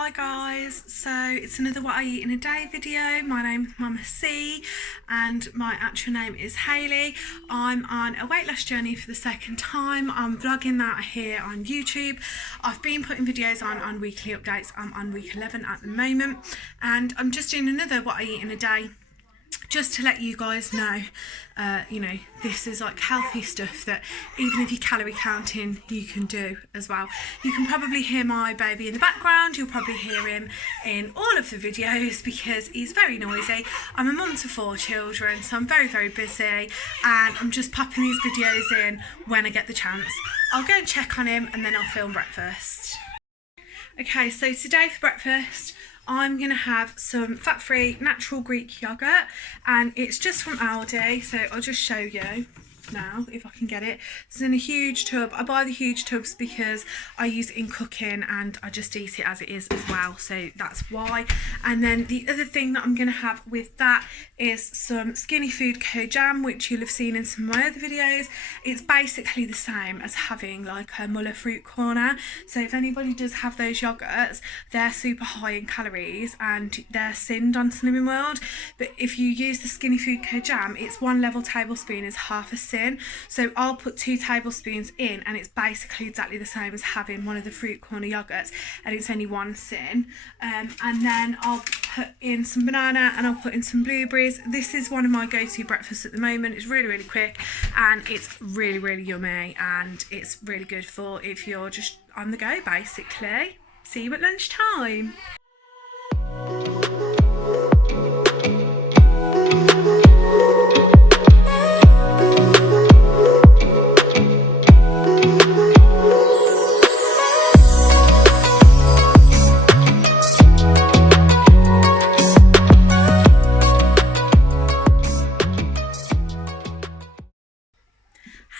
Hi guys, so it's another what I eat in a day video. My name's Mama C and my actual name is Hayley. I'm on a weight loss journey for the second time. I'm vlogging that here on YouTube. I've been putting videos on weekly updates. I'm on week 11 at the moment and I'm just doing another what I eat in a day, just to let you guys know, this is like healthy stuff that even if you're calorie counting, you can do as well. You can probably hear my baby in the background. You'll probably hear him in all of the videos because he's very noisy. I'm a mum to 4 children, so I'm very, very busy, and I'm just popping these videos in when I get the chance. I'll go and check on him and then I'll film breakfast. Okay, so today for breakfast, I'm going to have some fat-free natural Greek yogurt, and it's just from Aldi, so I'll just show you now if I can get it. It's in a huge tub. I buy the huge tubs because I use it in cooking and I just eat it as it is as well, so that's why. And then the other thing that I'm going to have with that is some Skinny Food Co jam, which you'll have seen in some of my other videos. It's basically the same as having like a Muller fruit corner, so if anybody does have those yogurts, they're super high in calories and they're sinned on Slimming World. But if you use the Skinny Food Co jam, it's 1 level tablespoon is half a sin. So I'll put 2 tablespoons in and it's basically exactly the same as having one of the fruit corner yogurts, and it's only 1 sin. And then I'll put in some banana and I'll put in some blueberries. This is one of my go-to breakfasts at the moment. It's really, really quick and it's really, really yummy, and it's really good for if you're just on the go basically. See you at lunchtime.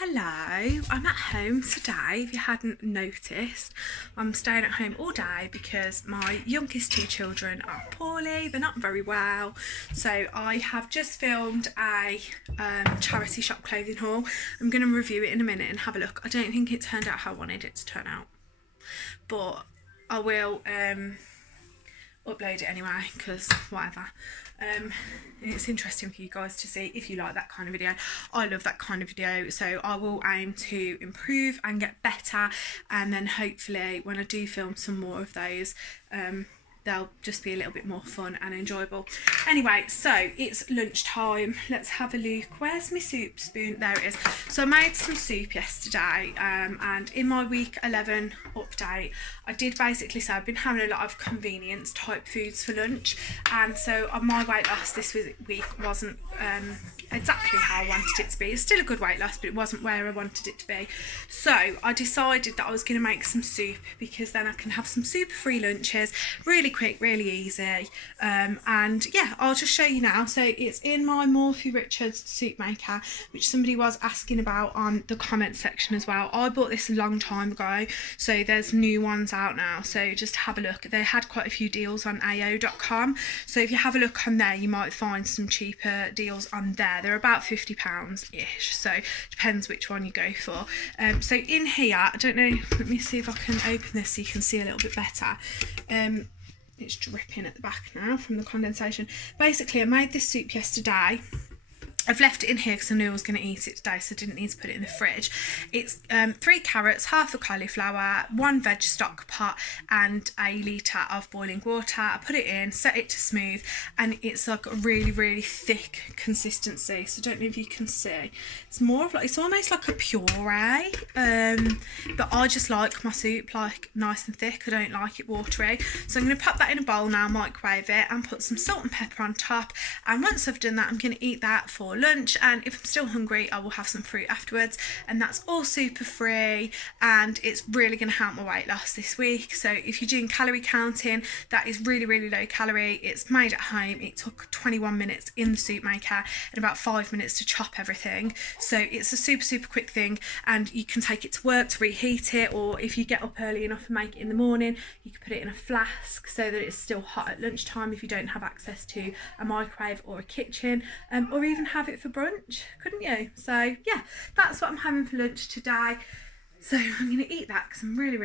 Hello, I'm at home today. If you hadn't noticed, I'm staying at home all day because my youngest 2 children are poorly. They're not very well, so I have just filmed a charity shop clothing haul. I'm going to review it in a minute and have a look. I don't think it turned out how I wanted it to turn out, but I will upload it anyway because whatever. It's interesting for you guys to see if you like that kind of video. I love that kind of video, so I will aim to improve and get better, and then hopefully when I do film some more of those, they'll just be a little bit more fun and enjoyable. Anyway, so it's lunchtime. Let's have a look. Where's my soup spoon? There it is. So I made some soup yesterday, and in my week 11 update, I did basically say I've been having a lot of convenience type foods for lunch, and so my weight loss this week wasn't exactly how I wanted it to be. It's still a good weight loss, but it wasn't where I wanted it to be. So I decided that I was going to make some soup because then I can have some super free lunches, really quick, really easy, and yeah, I'll just show you now. So it's in my Morphy Richards soup maker, which somebody was asking about on the comment section as well. I bought this a long time ago, so there's new ones out now, so just have a look. They had quite a few deals on AO.com, so if you have a look on there you might find some cheaper deals on there. They're about £50 ish, so depends which one you go for. So in here, I don't know, let me see if I can open this so you can see a little bit better. It's dripping at the back now from the condensation. Basically I made this soup yesterday. I've left it in here because I knew I was going to eat it today, so I didn't need to put it in the fridge. It's 3 carrots, half a cauliflower, 1 veg stock pot and a litre of boiling water. I put it in, set it to smooth, and it's like a really, really thick consistency. So I don't know if you can see. It's more of like, it's almost like a puree, but I just like my soup like nice and thick. I don't like it watery. So I'm going to pop that in a bowl now, microwave it, and put some salt and pepper on top. And once I've done that, I'm going to eat that for lunch, and if I'm still hungry I will have some fruit afterwards, and that's all super free and it's really going to help my weight loss this week. So if you're doing calorie counting, that is really, really low calorie. It's made at home. It took 21 minutes in the soup maker and about 5 minutes to chop everything, so it's a super, super quick thing, and you can take it to work to reheat it, or if you get up early enough and make it in the morning, you can put it in a flask so that it's still hot at lunchtime if you don't have access to a microwave or a kitchen, or even have it for brunch, couldn't you? So yeah, that's what I'm having for lunch today. So I'm going to eat that because I'm really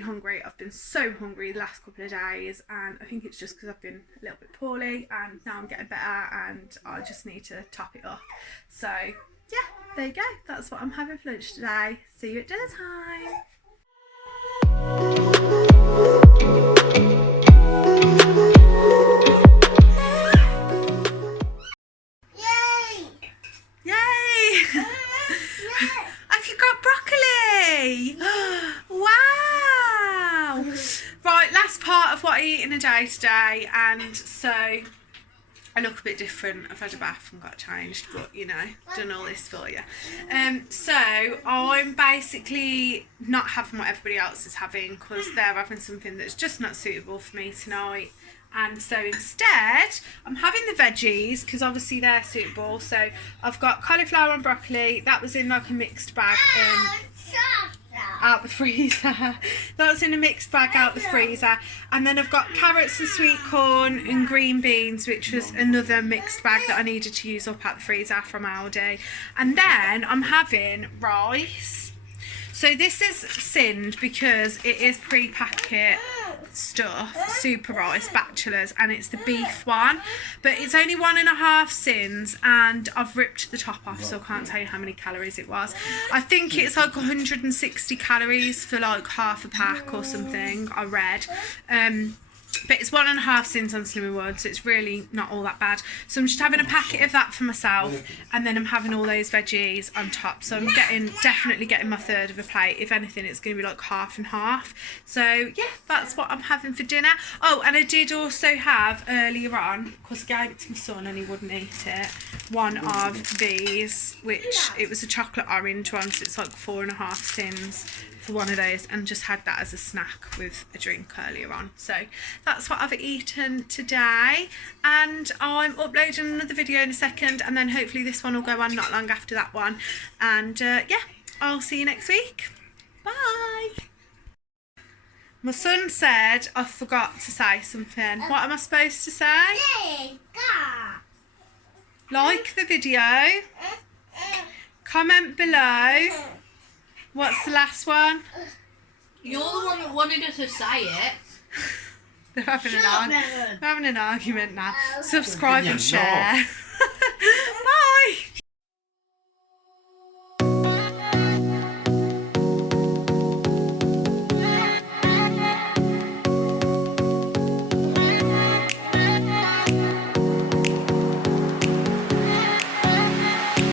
hungry. I've been so hungry the last couple of days, and I think it's just because I've been a little bit poorly, and now I'm getting better and I just need to top it up. So yeah, there you go. That's what I'm having for lunch today. See you at dinner time. Wow! Right, last part of what I eat in a day today, and so I look a bit different. I've had a bath and got changed, but you know, done all this for you. So I'm basically not having what everybody else is having because they're having something that's just not suitable for me tonight. And so instead, I'm having the veggies because obviously they're suitable. So I've got cauliflower and broccoli. That was in like a mixed bag out the freezer. That was in a mixed bag out the freezer. And then I've got carrots and sweet corn and green beans, which was another mixed bag that I needed to use up out the freezer from Aldi. And then I'm having rice. So this is Sind because it is pre-packet stuff, super rice, bachelors, and it's the beef one, but it's only 1.5 Sinds, and I've ripped the top off, so I can't tell you how many calories it was. I think it's like 160 calories for like half a pack or something, I read. But it's 1.5 Sinds on Slimming World, so it's really not all that bad. So I'm just having a packet of that for myself, and then I'm having all those veggies on top. So I'm definitely getting my third of a plate. If anything, it's going to be like half and half. So yeah, that's what I'm having for dinner. Oh, and I did also have earlier on, because I gave it to my son and he wouldn't eat it, one of these, which it was a chocolate orange one, so it's like 4.5 Sinds for one of those, and just had that as a snack with a drink earlier on. So that's what I've eaten today, and I'm uploading another video in a second, and then hopefully this one will go on not long after that one. And yeah, I'll see you next week. Bye. My son said I forgot to say something. What am I supposed to say? Like the video, comment below. What's the last one? You're the one that wanted us to say it. They're having an argument now. Subscribe and share. Bye.